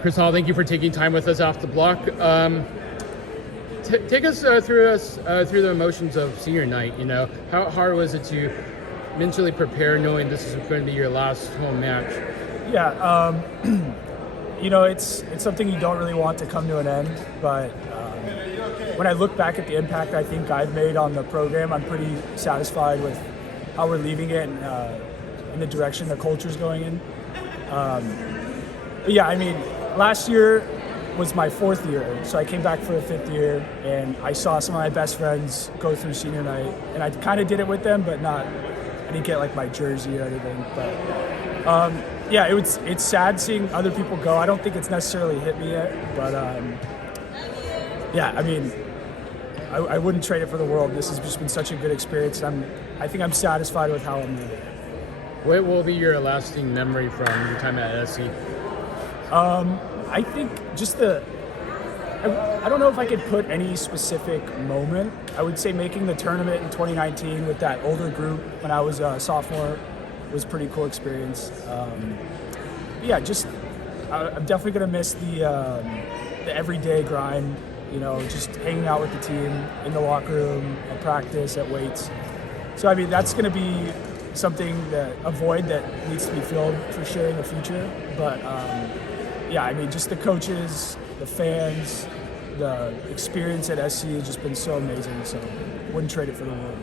Chris Hall, thank you for taking time with us off the block. Take us through the emotions of senior night. You know, how hard was it to mentally prepare, knowing this is going to be your last home match? Yeah, you know, it's something you don't really want to come to an end, but when I look back at the impact I think I've made on the program, I'm pretty satisfied with how we're leaving it and in the direction the culture's going in. But yeah, I mean, last year was my 4th year, so I came back for a 5th year, and I saw some of my best friends go through senior night, and I kind of did it with them, but I didn't get like my jersey or anything. But yeah, it's sad seeing other people go. I don't think it's necessarily hit me yet, but yeah, I mean, I wouldn't trade it for the world. This has just been such a good experience. I think I'm satisfied with how I'm moving. What will be your lasting memory from your time at SC? I think just I don't know if I could put any specific moment. I would say making the tournament in 2019 with that older group when I was a sophomore was a pretty cool experience. Yeah, just I'm definitely gonna miss the everyday grind. You know, just hanging out with the team in the locker room, at practice, at weights. So I mean, that's gonna be something a void that needs to be filled for sure in the future. But yeah, I mean, just the coaches, the fans, the experience at SC has just been so amazing. So wouldn't trade it for the world.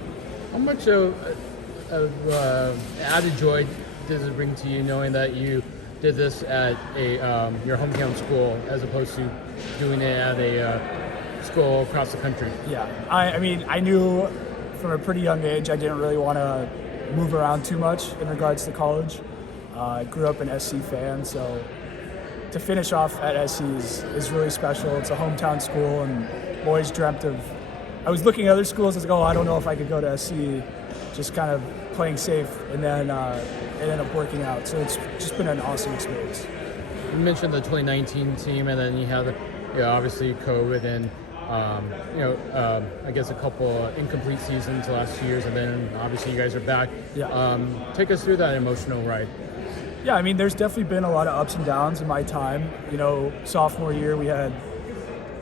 How much of added joy does it bring to you knowing that you did this at your hometown school as opposed to doing it at a school across the country? Yeah, I mean, I knew from a pretty young age I didn't really want to move around too much in regards to college. I grew up an SC fan, so to finish off at SC is really special. It's a hometown school, and always dreamt of. I was looking at other schools. I was like, oh, I don't know if I could go to SC. Just kind of playing safe, and then it ended up working out. So it's just been an awesome experience. You mentioned the 2019 team, and then you had, obviously COVID, and I guess a couple incomplete seasons the last 2 years, and then obviously you guys are back. Yeah. Take us through that emotional ride. Yeah, I mean, there's definitely been a lot of ups and downs in my time. You know, sophomore year we had,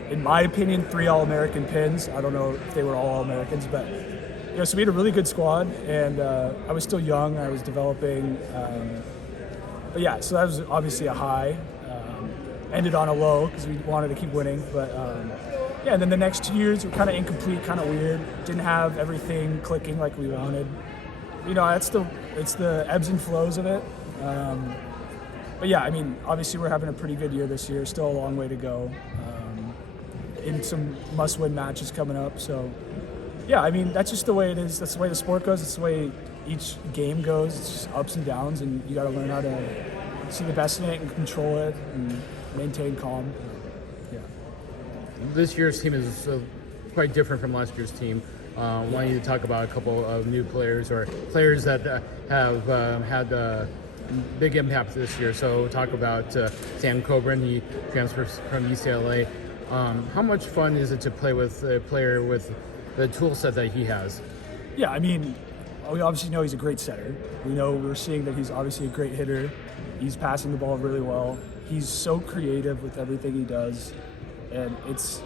in my opinion, 3 All-American pins. I don't know if they were all All-Americans, but so we had a really good squad, and I was still young. I was developing, but yeah, so that was obviously a high. Ended on a low because we wanted to keep winning, but yeah. And then the next 2 years were kind of incomplete, kind of weird. Didn't have everything clicking like we wanted. You know, it's the ebbs and flows of it. But yeah, I mean, obviously we're having a pretty good year this year. Still a long way to go. In some must-win matches coming up. So yeah, I mean, that's just the way it is. That's the way the sport goes. It's the way each game goes. It's just ups and downs, and you got to learn how to see the best in it and control it and maintain calm. Yeah. This year's team is quite different from last year's team. Want you to talk about a couple of new players or players that have had big impact this year. So talk about Sam Coburn. He transfers from UCLA. How much fun is it to play with a player with the tool set that he has? Yeah, I mean, we obviously know he's a great setter. We're seeing that he's obviously a great hitter. He's passing the ball really well. He's so creative with everything he does. And it's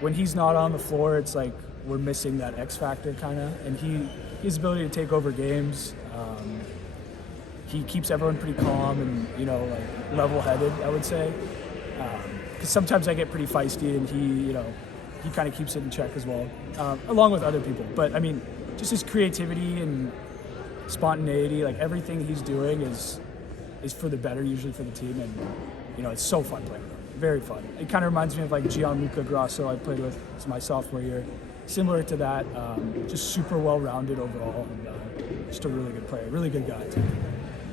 when he's not on the floor, it's like we're missing that X factor kind of. And his ability to take over games. He keeps everyone pretty calm and like level-headed, I would say. Because sometimes I get pretty feisty, and he kind of keeps it in check as well, along with other people. But I mean, just his creativity and spontaneity, like everything he's doing is for the better, usually for the team, and it's so fun playing with him. Very fun. It kind of reminds me of like Gianluca Grasso I played with my sophomore year. Similar to that, just super well-rounded overall, and just a really good player, really good guy too.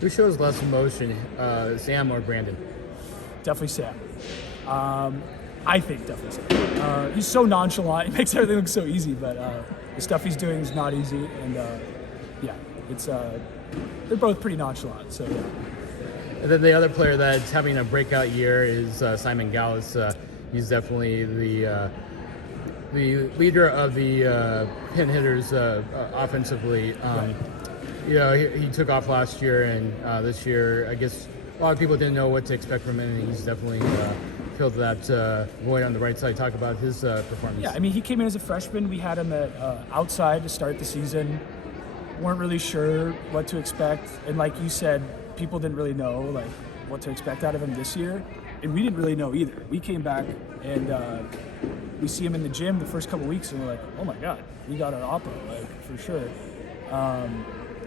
Who shows less emotion, Sam or Brandon? Definitely Sam. I think definitely Sam. He's so nonchalant. He makes everything look so easy, but the stuff he's doing is not easy. And yeah, they're both pretty nonchalant. So yeah. And then the other player that's having a breakout year is Simon Gallus. He's definitely the leader of the pin hitters offensively. Right. He took off last year, and this year, I guess, a lot of people didn't know what to expect from him, and he's definitely filled that void on the right side. Talk about his performance. Yeah, I mean, he came in as a freshman. We had him at outside to start the season. Weren't really sure what to expect, and like you said, people didn't really know like what to expect out of him this year, and we didn't really know either. We came back and we see him in the gym the first couple weeks, and we're like, oh my god, we got our oppo, like for sure.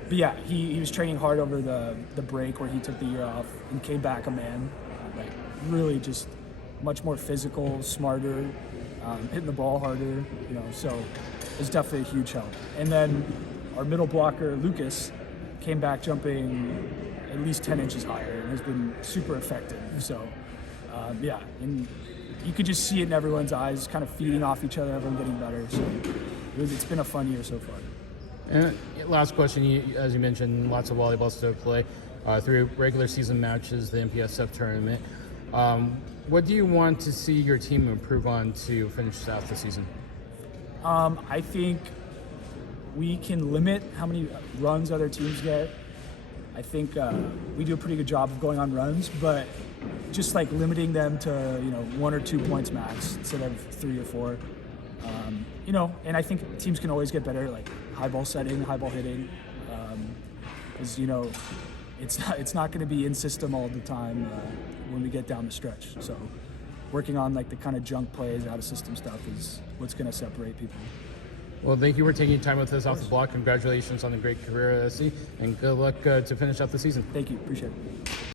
But yeah, he was training hard over the break where he took the year off and came back a man, like really just much more physical, smarter, hitting the ball harder, so it was definitely a huge help. And then our middle blocker, Lucas, came back jumping at least 10 inches higher and has been super effective. So, yeah, and you could just see it in everyone's eyes, kind of feeding off each other, everyone getting better. So it's been a fun year so far. And last question, as you mentioned, lots of volleyball still to play through regular season matches, the MPSF tournament. What do you want to see your team improve on to finish out the season? I think we can limit how many runs other teams get. I think we do a pretty good job of going on runs, but just like limiting them to 1 or 2 points max instead of 3 or 4. And I think teams can always get better, like high ball setting, high ball hitting, because it's not going to be in system all the time when we get down the stretch. So working on like the kind of junk plays, out of system stuff is what's going to separate people. Well, thank you for taking time with us off the block. Congratulations on a great career at USC, and good luck to finish out the season. Thank you. Appreciate it.